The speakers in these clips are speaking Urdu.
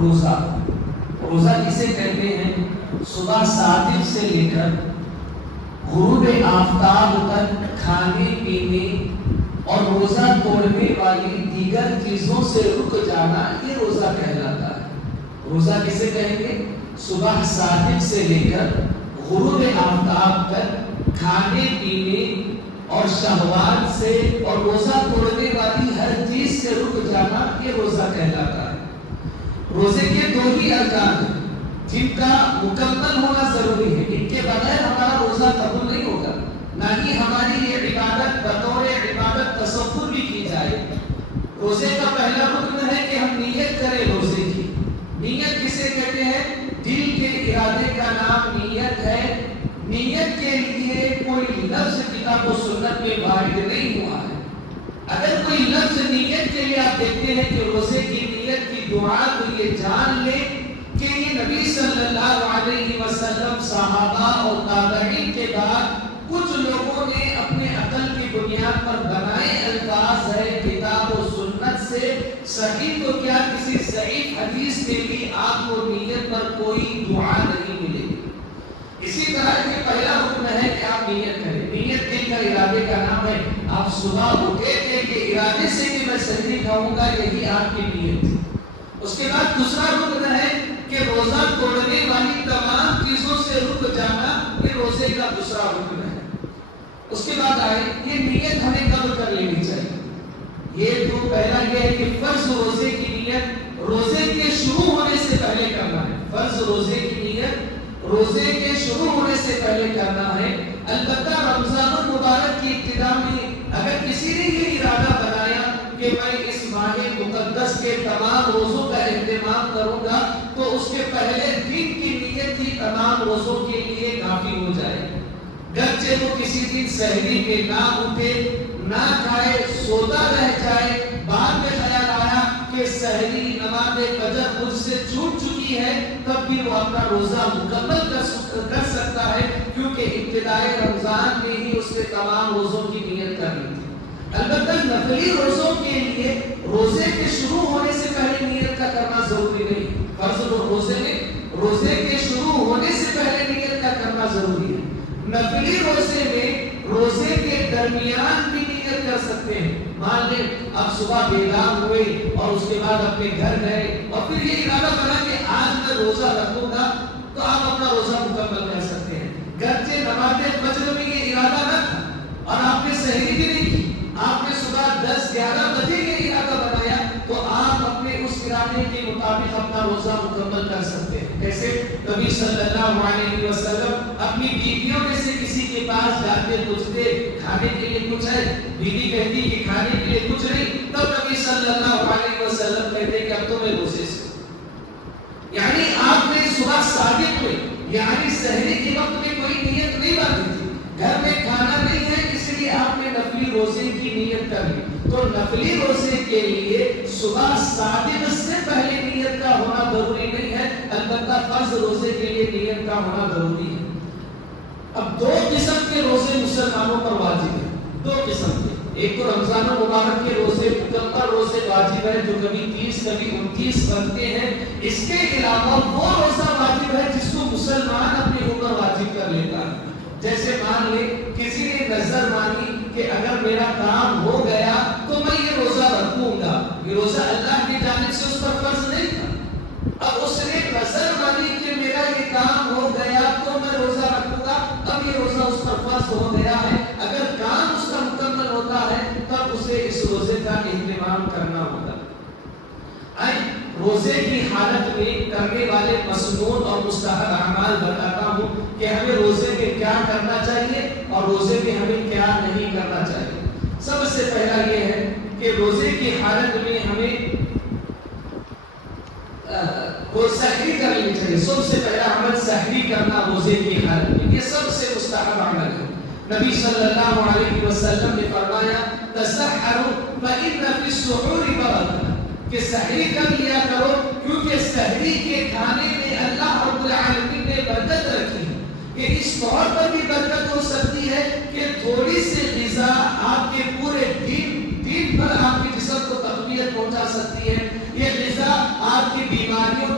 روزہ روزہ کسے کہتے ہیں؟ صبح صادق سے لے کر غروب آفتاب تک کھانے پینے اور روزہ توڑنے والی دیگر چیزوں سے رک جانا، یہ روزہ کہلاتا ہے۔ روزہ کسے کہیں گے؟ صبح صادق سے لے کر غروب آفتاب تک کھانے پینے اور شہوات سے اور روزہ توڑنے والی ہر چیز سے رک جانا، یہ روزہ کہلاتا ہے۔ روزے کے دو ہی ارکان ہیں جن کا مکمل ہونا ضروری ہے، ان کے بغیر ہمارا روزہ قبول نہیں ہوگا، نہ ہی ہماری یہ عبادت بطور عبادت تصور بھی کی جائے۔ روزے کا پہلا رکن ہے کہ ہم نیت کریں روزے کی۔ نیت کسے کہتے ہیں؟ دل کے ارادے کا نام نیت ہے۔ نیت کے لیے کوئی لفظ کتاب و سنت میں وارد نہیں ہوا ہے۔ اگر کوئی لفظ نیت کے لیے آپ دیکھتے ہیں کہ روزے کی نیت کی دعا، تو یہ جان لیں کہ یہ نبی صلی اللہ علیہ وسلم، صحابہ اور تابعین کے بعد کچھ لوگوں نے اپنے عقل کی بنیاد پر بنائے الفاظ ہے۔ کتاب و سنت سے صحیح تو کیا کسی ضعیف حدیث میں بھی آپ کو نیت پر کوئی دعا نہیں ملے گی۔ اسی طرح کہ پہلا حکم ہے کہ آپ نیت کریں۔ نیت دل کا ارادے کا نام ہے۔ آپ صبح اٹھے تھے کہ ارادے سے کہ میں سحری کھاؤں گا، یہی آپ کی نیت تھی۔ اس کے بعد دوسرا رکن ہے کہ روزہ توڑنے والی تمام چیزوں سے رک جانا، یہ روزے کا دوسرا رکن ہے۔ اس کے بعد آئے یہ نیت ہمیں کب کر لینی چاہیے؟ یہ تو پہلا یہ ہے کہ فرض روزے کی نیت روزے کے شروع ہونے سے پہلے کرنا ہے۔ فرض روزے کی نیت روزے کے شروع ہونے سے پہلے کرنا ہے۔ البتہ رمضان المبارک کی ابتدا میں اگر کسی نے یہ ارادہ بنایا کہ میں اس ماہ مقدس کے تمام روزوں کا اہتمام کروں گا، تو اس کے پہلے دن کی نیت ہی تمام روزوں کے لیے کافی ہو جائے۔ گرچہ وہ کسی دن سحری میں نہ اٹھے، نہ کھائے، سوتا رہ جائے، بعد میں خیال آیا کہ سحری نماز فجر مجھ سے چھوٹ چکی ہے، تب بھی وہ اپنا روزہ مکمل کر سکتا ہے، کیونکہ ابتدائے رمضان میں ہی اس نے تمام روزوں کی نیت کرنی تھی۔ البتہ نفلی روزوں کے لیے روزے کے شروع ہونے سے پہلے نیت کا کرنا ضروری نہیں۔ فرض روزے میں روزے کے شروع ہونے سے پہلے نیت کا کرنا ضروری ہے۔ نفلی روزے میں روزے کے درمیان بھی نیت کر سکتے ہیں۔ مان لیں اب صبح بیدار ہوئے اور اس کے بعد اپنے گھر گئے اور پھر یہ ارادہ بنا کہ آج میں روزہ رکھوں گا، تو آپ اپنا روزہ مکمل کر سکتے ہیں۔ گرچہ نماز فجر میں یہ ارادہ نہ تھا اور آپ نے سحری بھی نہیں کی، آپ نے صبح 10-11 بجے یہ ارادہ بنایا، تو آپ اپنے اس ارادے کے مطابق اپنا روزہ مکمل کر سکتے ہیں۔ جیسے نبی صلی اللہ علیہ وسلم اپنی بیویوں میں سے کسی کے پاس جاتے پوچھتے کھانے کے لیے کچھ ہے، بیوی کہتی کہ کھانے کے لیے کچھ نہیں، تب نبی صلی اللہ علیہ وسلم کہتے کہ اب تو میں روزے سے، یعنی آپ نے صبح صادق میں یعنی سحری کے وقت میں کوئی نیت نہیں باندھی تھی۔ گھر میں کھانا نہیں ہے، اس لیے آپ نے نفلی روزے کی نیت کر لی۔ تو نفلی روزے کے لیے صبح صادق سے پہلے نیت کا ہونا ضروری نہیں ہے، البتہ فرض روزے کے لیے نیت کا ہونا ضروری ہے۔ اب دو قسم کے روزے مسلمانوں پر واجب ہیں، دو قسم کے۔ ایک تو رمضان المبارک کے روزے، مکمل روزے واجب ہیں جو کبھی 30 کبھی 29 بنتے ہیں۔ اس کے علاوہ وہ روزہ واجب ہے جس کو مسلمان اپنے اوپر واجب کر لیتا ہے۔ جیسے مان لے کسی نے نظر مانی کہ اگر میرا کام ہو گیا تو میں یہ روزہ رکھوں گا، یہ روزہ اللہ کی جانب سے اس پر فرض نہیں تھا۔ اب اس نے نظر مانی کہ میرا یہ کام ہو گیا تو میں روزہ رکھوں گا، اب یہ روزہ اس پر فرض ہو گیا ہے۔ اگر کام اس کا مکمل ہوتا ہے تب اسے اس روزے کا اہتمام کرنا ہوگا۔ روزے کی حالت میں کرنے والے مسنون اور مستحب اعمال بتاتا ہوں کہ ہمیں روزے میں کیا کرنا چاہیے اور روزے میں ہمیں کیا نہیں کرنا چاہیے۔ سب سے پہلا یہ ہے کہ روزے کی حالت میں ہمیں سحری کر لینی چاہیے۔ سب سے پہلا عمل سحری کرنا روزے کی حالت میں، یہ سب سے مستحب عمل ہے۔ نبی صلی اللہ علیہ وسلم نے فرمایا تسحروا فإن في السحور برکۃ، کہ سحری کر لیا کرو کیونکہ سحری کے کھانے میں اللہ رب العالمین نے برکت رکھی ہے۔ کہ اس طور پر بھی برکت ہو سکتی ہے کہ تھوڑی سی غذا آپ کے پورے دن پر آپ کے جسم کو تقویت پہنچا سکتی ہے۔ یہ غذا آپ کی بیماریوں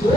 2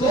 2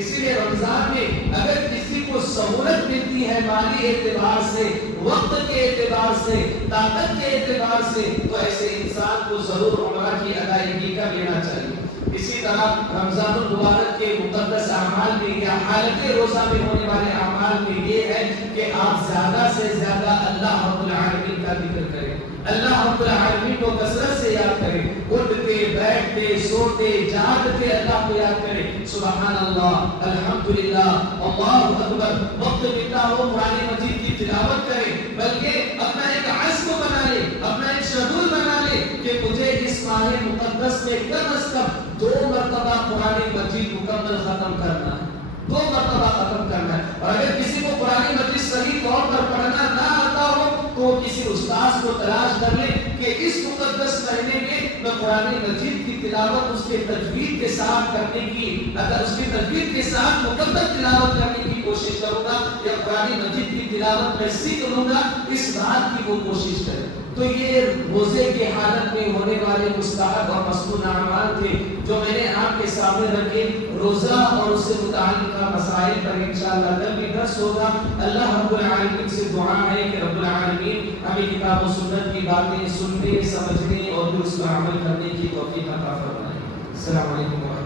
اسی لیے رمضان میں اگر کسی کو سہولت ملتی ہے مالی اعتبار سے، وقت کے اعتبار سے، طاقت کے اعتبار سے، تو ایسے انسان کو ضرور عمرہ کی ادائیگی کا لینا چاہیے۔ اسی طرح رمضان المبارک کے مقدس اعمال میں یا حالت روزہ میں ہونے والے اعمال میں یہ ہے کہ آپ زیادہ سے زیادہ اللہ رب العالمین کا ذکر کریں، اللہ رب العالمین کو کثرت سے یاد کریں، اٹھتے بیٹھتے سوتے جاگتے اللہ کو یاد کریں، سبحان اللہ، الحمدللہ، اللہ اکبر۔ وقت ملتا ہو قرآن مجید کی تلاوت کریں، بلکہ اپنا ایک عزم بنا لے، اپنا ایک شیڈول بنا لے کہ مجھے اس ماہ مقدس میں کم از کم 2 مرتبہ قرآن مجید مکمل ختم کرنا ہے، 2 مرتبہ ختم کرنا ہے۔ اور اگر کسی کو قرآن مجید صحیح طور پر پڑھنا نہ آتا ہو تو کسی استاذ کو تلاش کر لے کہ اس مقدس مہینے میں میں قرآن مجید کی تلاوت اس کے تجوید کے ساتھ کرنے کی، اگر اس کی تجوید کے ساتھ مکمل تلاوت کرنے کی کوشش کروں گا یا قرآن مجید کی تلاوت میں سیکھ لوں گا، اس بات کی وہ کوشش کرے۔ تو یہ روزے کے حالت میں ہونے والے مستحب اور مسنون اعمال تھے جو میں نے آپ کے سامنے رکھے۔ روزہ اور اس سے متعلقہ مسائل پر انشاءاللہ کل بھی درس ہوگا۔ اللہ رب العالمین سے دعا ہے کہ رب العالمین ہمیں کتاب و سنت کی باتیں سننے، سمجھنے اور پھر اس پر عمل کرنے کی توفیق عطا فرمائے۔ السلام علیکم۔